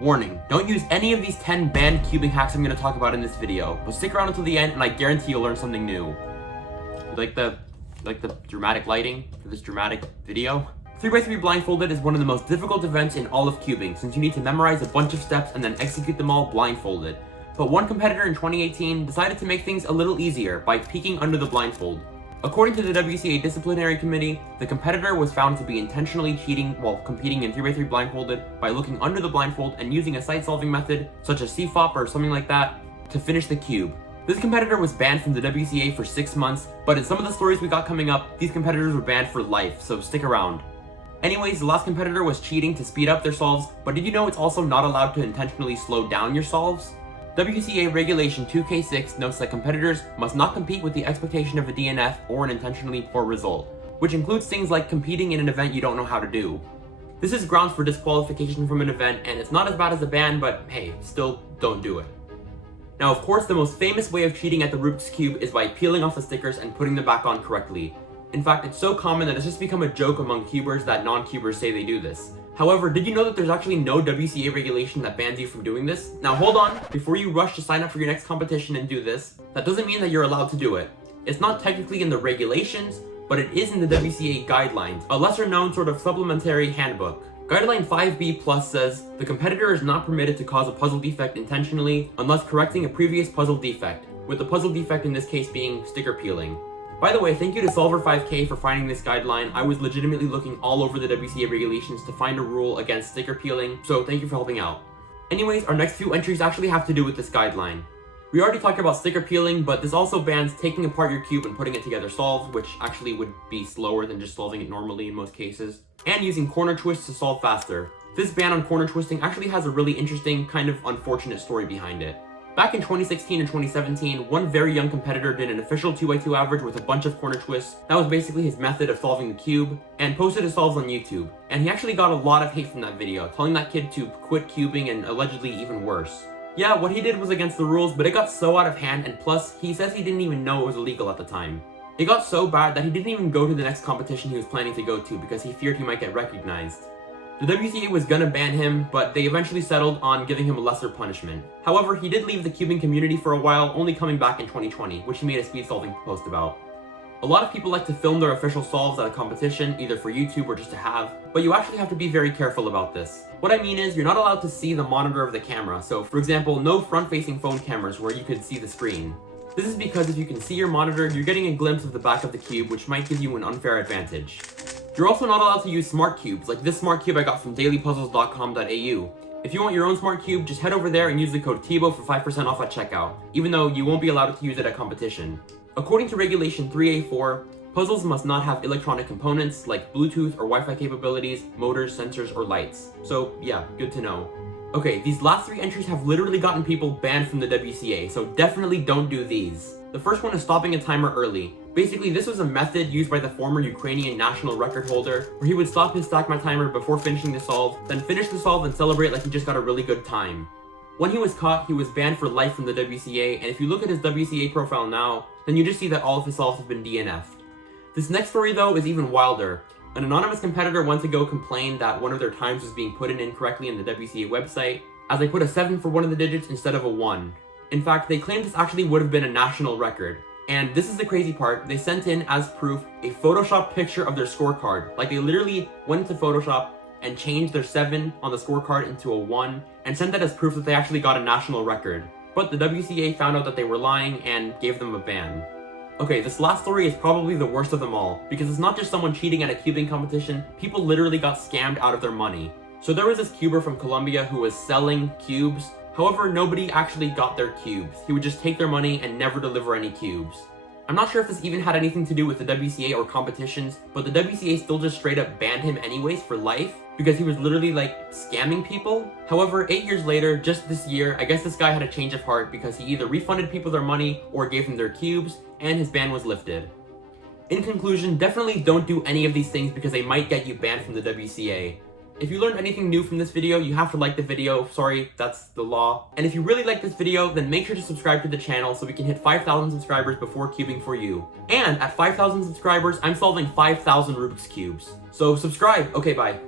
Warning, don't use any of these 10 banned cubing hacks I'm going to talk about in this video, but stick around until the end and I guarantee you'll learn something new. You like the dramatic lighting for this dramatic video? 3x3 blindfolded is one of the most difficult events in all of cubing, since you need to memorize a bunch of steps and then execute them all blindfolded. But one competitor in 2018 decided to make things a little easier by peeking under the blindfold. According to the WCA disciplinary committee, the competitor was found to be intentionally cheating while competing in 3x3 blindfolded by looking under the blindfold and using a sight-solving method, such as CFOP or something like that, to finish the cube. This competitor was banned from the WCA for 6 months, but in some of the stories we got coming up, these competitors were banned for life, so stick around. Anyways, the last competitor was cheating to speed up their solves, but did you know it's also not allowed to intentionally slow down your solves? WCA Regulation 2K6 notes that competitors must not compete with the expectation of a DNF or an intentionally poor result, which includes things like competing in an event you don't know how to do. This is grounds for disqualification from an event, and it's not as bad as a ban, but hey, still don't do it. Now, of course, the most famous way of cheating at the Rubik's Cube is by peeling off the stickers and putting them back on correctly. In fact, it's so common that it's just become a joke among cubers that non-cubers say they do this. However, did you know that there's actually no WCA regulation that bans you from doing this? Now hold on, before you rush to sign up for your next competition and do this, that doesn't mean that you're allowed to do it. It's not technically in the regulations, but it is in the WCA guidelines, a lesser known sort of supplementary handbook. Guideline 5B Plus says, the competitor is not permitted to cause a puzzle defect intentionally unless correcting a previous puzzle defect, with the puzzle defect in this case being sticker peeling. By the way, thank you to Solver5K for finding this guideline. I was legitimately looking all over the WCA regulations to find a rule against sticker peeling, so thank you for helping out. Anyways, our next few entries actually have to do with this guideline. We already talked about sticker peeling, but this also bans taking apart your cube and putting it together solved, which actually would be slower than just solving it normally in most cases, and using corner twists to solve faster. This ban on corner twisting actually has a really interesting, kind of unfortunate story behind it. Back in 2016 and 2017, one very young competitor did an official 2x2 average with a bunch of corner twists. That was basically his method of solving the cube, and posted his solves on YouTube. And he actually got a lot of hate from that video, telling that kid to quit cubing and allegedly even worse. Yeah, what he did was against the rules, but it got so out of hand, and plus, he says he didn't even know it was illegal at the time. It got so bad that he didn't even go to the next competition he was planning to go to because he feared he might get recognized. The WCA was gonna ban him, but they eventually settled on giving him a lesser punishment. However, he did leave the cubing community for a while, only coming back in 2020, which he made a speed solving post about. A lot of people like to film their official solves at a competition, either for YouTube or just to have, but you actually have to be very careful about this. What I mean is, you're not allowed to see the monitor of the camera, so for example, no front-facing phone cameras where you can see the screen. This is because if you can see your monitor, you're getting a glimpse of the back of the cube, which might give you an unfair advantage. You're also not allowed to use smart cubes, like this smart cube I got from dailypuzzles.com.au. If you want your own smart cube, just head over there and use the code TEBO for 5% off at checkout, even though you won't be allowed to use it at competition. According to Regulation 3A4, puzzles must not have electronic components like Bluetooth or Wi-Fi capabilities, motors, sensors, or lights. So yeah, good to know. Okay, these last 3 entries have literally gotten people banned from the WCA, so definitely don't do these. The first one is stopping a timer early. Basically, this was a method used by the former Ukrainian national record holder, where he would stop his stack my timer before finishing the solve, then finish the solve and celebrate like he just got a really good time. When he was caught, he was banned for life from the WCA, and if you look at his WCA profile now, then you just see that all of his solves have been DNF'd. This next story though is even wilder. An anonymous competitor went to go complain that one of their times was being put in incorrectly in the WCA website, as they put a 7 for one of the digits instead of a 1. In fact, they claimed this actually would have been a national record. And this is the crazy part, they sent in as proof a Photoshop picture of their scorecard. Like they literally went into Photoshop and changed their 7 on the scorecard into a 1 and sent that as proof that they actually got a national record. But the WCA found out that they were lying and gave them a ban. Okay, this last story is probably the worst of them all, because it's not just someone cheating at a cubing competition, people literally got scammed out of their money. So there was this cuber from Colombia who was selling cubes. However, nobody actually got their cubes. He would just take their money and never deliver any cubes. I'm not sure if this even had anything to do with the WCA or competitions, but the WCA still just straight up banned him anyways for life, because he was literally like scamming people. However, 8 years later, just this year, I guess this guy had a change of heart because he either refunded people their money or gave them their cubes, and his ban was lifted. In conclusion, definitely don't do any of these things because they might get you banned from the WCA. If you learned anything new from this video, you have to like the video. Sorry, that's the law. And if you really like this video, then make sure to subscribe to the channel so we can hit 5,000 subscribers before cubing for you. And at 5,000 subscribers, I'm solving 5,000 Rubik's Cubes. So subscribe. Okay, bye.